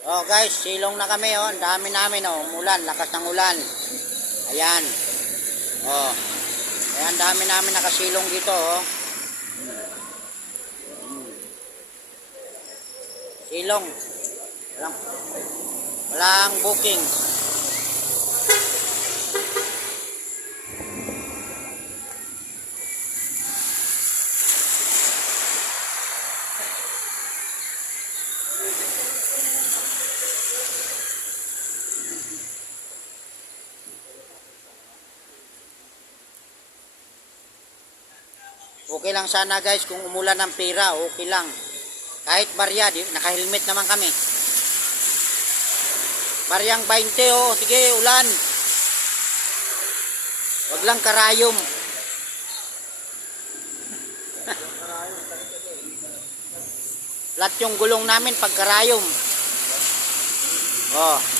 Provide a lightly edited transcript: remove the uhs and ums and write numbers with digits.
Oh guys, silong na kami oh. Ang dami namin oh. Umulan, lakas ng ulan. Ayan. Oh. Ayan, dami namin nakasilong dito oh. Silong. Walang booking. Okay lang sana guys kung umulan ng pera, okay lang. Kahit barya, naka-helmet naman kami. Baryang 20 oh, sige ulan. Wag lang karayom. Flat yung gulong namin pag karayom. Oh.